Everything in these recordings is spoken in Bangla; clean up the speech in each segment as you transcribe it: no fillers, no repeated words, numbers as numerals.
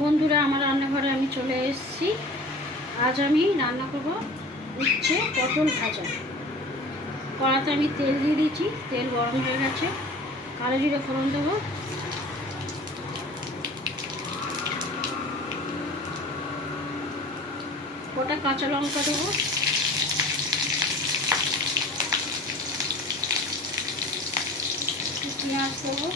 বন্ধুরা, আমার রান্নাঘরে আমি চলে এসেছি। আজ আমি রান্না করব উচ্ছে পটল ভাজা। কড়াতে আমি তেল দিয়ে দিয়েছি, তেল গরম হয়ে গেছে। কালো জিরে ফোড়ন দেবো, গোটা কাঁচা লঙ্কা দেবো, পেঁয়াজ দেবো,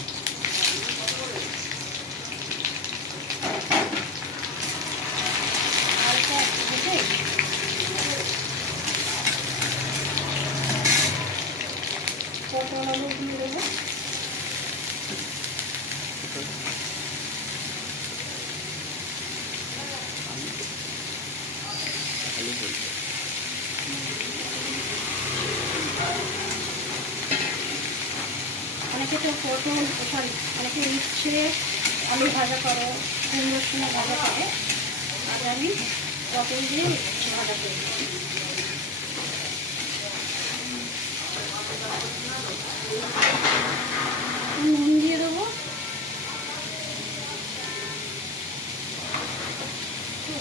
পটল আলু দিয়ে দেবো, অনেকে তো অনেকে উচ্ছে আলু ভাজা করে, কুমড়োর সঙ্গে ভাজা করে। আজ আমি পটল দিয়ে উচ্ছে ভাজা করি। নুন দিয়ে দেবো,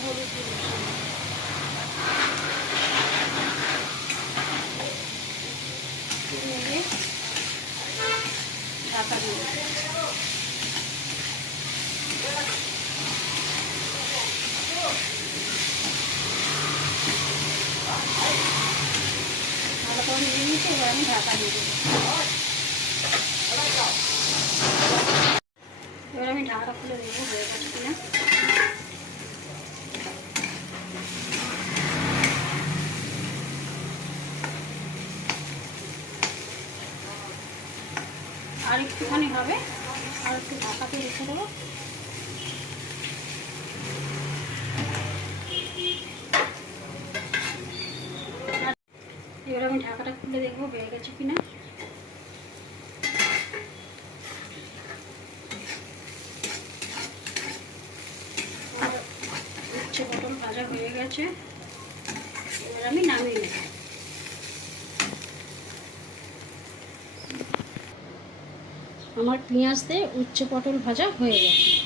হলুদ দিয়ে দেবো, ঢাকা দিয়ে দেবো। ভালো করে নিয়ে নিয়েছি, এবার আমি ঢাকা দিয়ে দেবো। এবার আমি ঢাকা খুলে দেবো, হয়ে গেছে কিনা। আর একটুখানি হবে, আর একটু ঢাকাতে রেখে দেবো। এবার আমি ঢাকাটা খুলে দেখবো বেড়ে গেছে কিনা। উচ্ছে পটল ভাজা হয়ে গেছে, এবার আমি নামিয়ে নেব। আমার পেঁয়াজ দিয়ে উচ্ছে পটল ভাজা হয়ে গেছে।